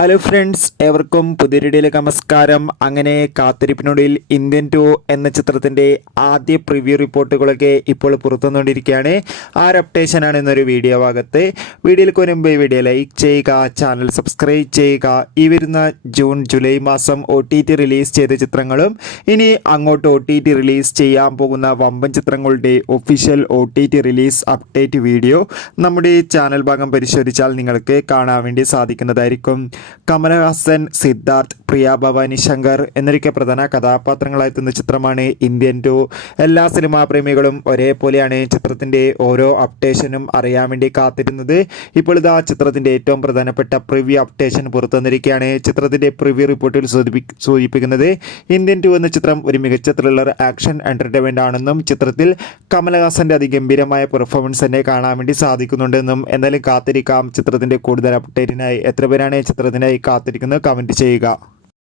Hello friends, ഏവർക്കും പുതിയൊരു വീഡിയോയിലേക്ക് നമസ്കാരം. അങ്ങനെ കാത്തിരിപ്പിനൊടുവിൽ ഇന്ത്യൻ 2 എന്ന ചിത്രത്തിൻ്റെ ആദ്യ പ്രിവ്യൂ റിപ്പോർട്ടുകളൊക്കെ ഇപ്പോൾ പുറത്തുവന്നുകൊണ്ടിരിക്കുകയാണ്. ആര് അപ്ഡേഷനാണ് എന്നൊരു വീഡിയോ ഭാഗത്ത്. വീഡിയോയിൽ മുൻപ് വീഡിയോ ലൈക്ക് ചെയ്യുക, ചാനൽ സബ്സ്ക്രൈബ് ചെയ്യുക. ഈ വരുന്ന ജൂൺ ജൂലൈ മാസം OTT റിലീസ് ചെയ്ത ചിത്രങ്ങളും ഇനി അങ്ങോട്ട് OTT റിലീസ് ചെയ്യാൻ പോകുന്ന വമ്പൻ ചിത്രങ്ങളുടെ official OTT release update video നമ്മുടെ ചാനൽ ഭാഗം പരിശോധിച്ചാൽ നിങ്ങൾക്ക് കാണാൻ വേണ്ടി സാധിക്കുന്നതായിരിക്കും. കമലഹാസൻ, സിദ്ധാർത്ഥ്, പ്രിയ ഭവാനി ശങ്കർ എന്നൊക്കെ പ്രധാന കഥാപാത്രങ്ങളായെത്തുന്ന ചിത്രമാണ് ഇന്ത്യൻ 2. എല്ലാ സിനിമാ പ്രേമികളും ഒരേപോലെയാണ് ചിത്രത്തിൻ്റെ ഓരോ അപ്ഡേഷനും അറിയാൻ വേണ്ടി കാത്തിരുന്നത്. ഇപ്പോൾ ഇതാ ചിത്രത്തിൻ്റെ ഏറ്റവും പ്രധാനപ്പെട്ട പ്രിവ്യൂ അപ്ഡേഷൻ പുറത്തു വന്നിരിക്കുകയാണ്. ചിത്രത്തിൻ്റെ പ്രിവ്യൂ റിപ്പോർട്ടിൽ സൂചിപ്പിക്കുന്നത് ഇന്ത്യൻ 2 എന്ന ചിത്രം ഒരു മികച്ച ത്രില്ലർ ആക്ഷൻ എൻ്റർടൈൻമെൻ്റ് ആണെന്നും ചിത്രത്തിൽ കമലഹാസൻ്റെ അതിഗംഭീരമായ പെർഫോമൻസ് തന്നെ കാണാൻ വേണ്ടി സാധിക്കുന്നുണ്ടെന്നും. എന്തായാലും കാത്തിരിക്കാം ചിത്രത്തിൻ്റെ കൂടുതൽ അപ്ഡേറ്റിനായി. എത്ര പേരാണ് ചിത്രത്തിനായി കാത്തിരിക്കുന്നത് കമൻറ്റ് ചെയ്യുക.